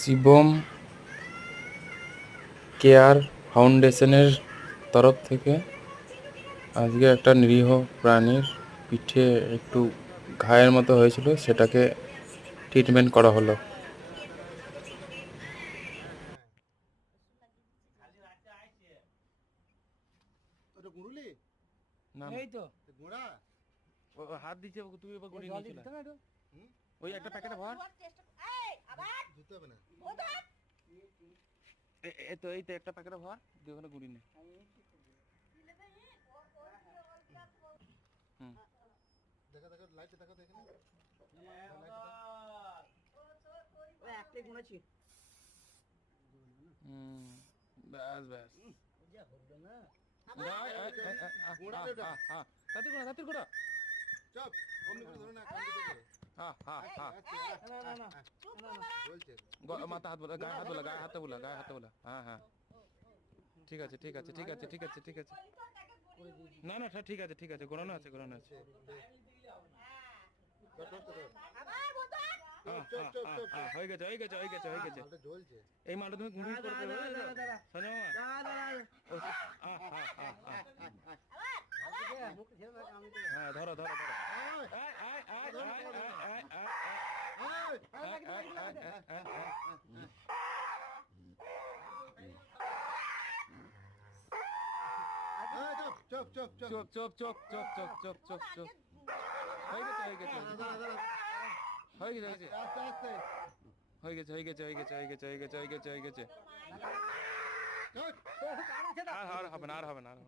Shivam care ফাউন্ডেশনের তরফ থেকে আজকে একটা নিরীহ প্রাণীর পিঠে একটু ঘায়ের মতো হয়েছিল, সেটাকে ট্রিটমেন্ট করা হলো। ওটা গুঁড়ুলি না এই তো গুঁড়া ও হাত দিচ্ছে, তুমি এবার গুঁড়িয়ে জল নিয়েছিল। দিতে না একটু? ওই একটা প্যাকেটে ভর। ধুতে হবে না এই তো একটা প্যাকেটে ভর, দিয়ে ওখানে গুঁড়ি নে। হুম। দেখা দেখা লাইটে দেখা দেখে না ওই একটাই গুনেছি। ব্যাস ব্যাস। যা হলো না। গুঁড়া ওটা তাতে গোড়া। চপ অমনি করে ধরে না কম্পিউটার করে না না না বলছে মাথা হাত বলা, গায়ে হাত বলা, গায়ে হাতে বলা, গায়ে হাতে বলা। হ্যাঁ হ্যাঁ, ঠিক আছে ঠিক আছে ঠিক আছে ঠিক আছে ঠিক আছে। না না ঠিক আছে ঠিক আছে, গোড়ানো আছে গোড়ানো আছে। হয়ে গেছে হয়ে গেছে হয়ে গেছে হয়ে গেছে। মালটা জ্বলছে এই মালটা তুমি গুঁড়ি করে দেবে সঞ্জয় মামা। হ্যাঁ ধরো ধরো ধরো। আয় আয় আয় আয় আয় আয় চপ চপ চপ চপ চুপ চুপ চুপ চুপ চুপ চুপ চুপ চুপ। হয়ে গেছে হয়ে গেছে হয়ে গেছে আস্তে আস্তে হয়ে গেছে হয়ে গেছে হয়ে গেছে হয়ে গেছে হয়ে গেছে হয়ে গেছে হয়ে গেছে। আর হবে না আর হবে না আর হবে না।